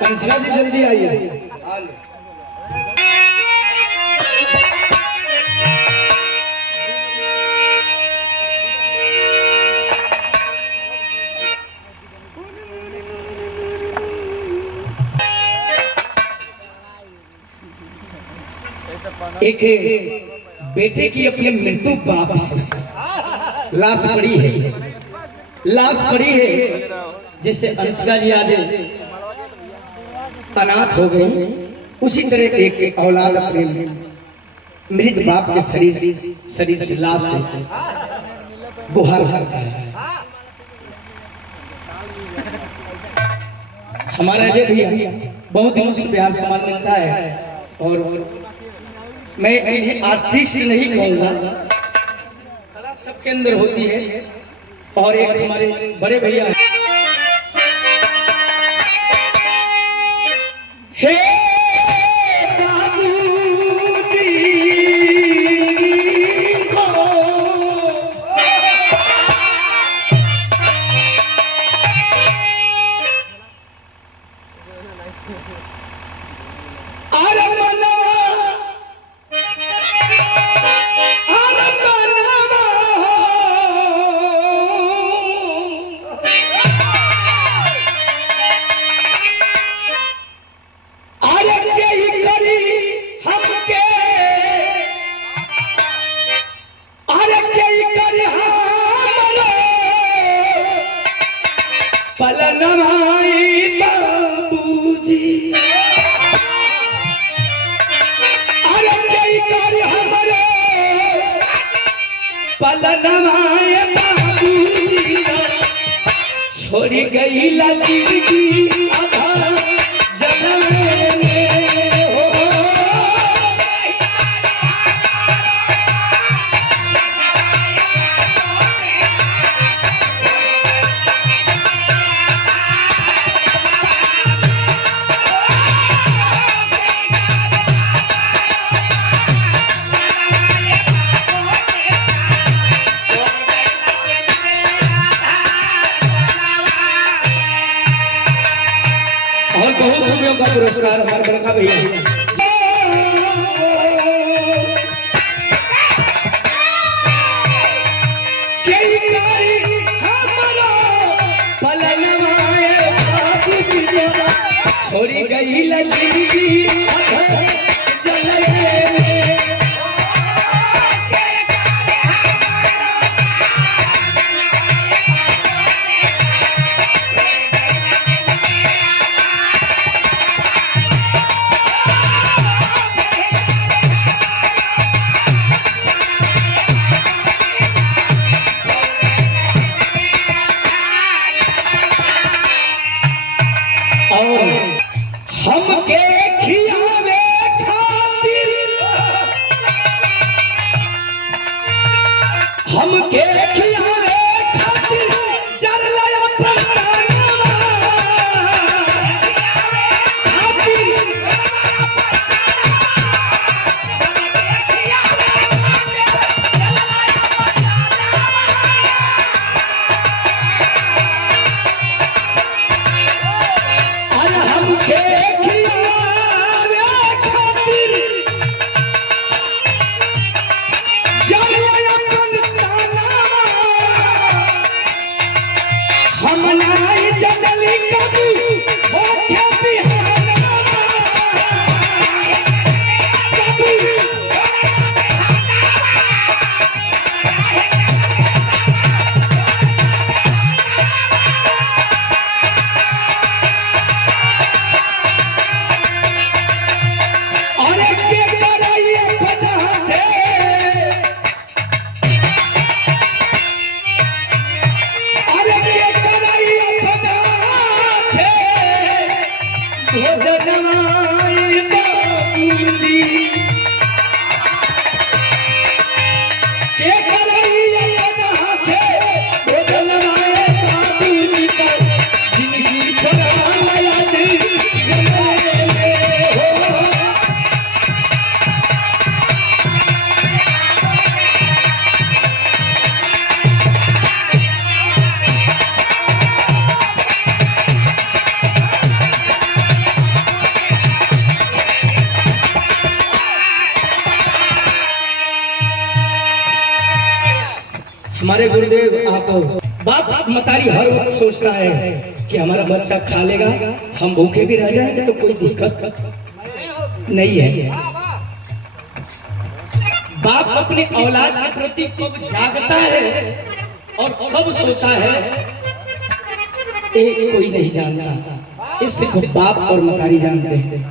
कंसिया जी जल्दी आइए। एक बेटे की अपने मृत्यु बाप से लाश पड़ी है, लाश पड़ी है। जैसे अंशिका जी आज अनाथ हो गई, उसी तरह एक औलाद अपने मृत बाप के शरीर से लाश से गुहार करता है। हमारा अजय भैया बहुत दिनों से बिहार समाज मिलता है और मैं इन्हें आर्टिस्ट नहीं कहूँगा, कला सबके अंदर होती है। और एक हमारे बड़े भैया हे छोड़ी गई लड़की आधा जन्म में हो। और बहुत खूबियों का पुरस्कार हमारे बड़का भैया छोड़ी गई लड़की हमके खियावे खातिर, हमके खियावे खातिर जरला परानवा खातिर हमके हमारे गुरुदेव आप बाप मतारी हर वक्त सोचता है कि हमारा बच्चा खा लेगा, हम भूखे भी रह जाएंगे तो कोई दिक्कत नहीं है। बाप अपने औलाद के प्रति कब जागता है और कब सोता है ये कोई नहीं जानता, ये सिर्फ बाप और मतारी जानते हैं।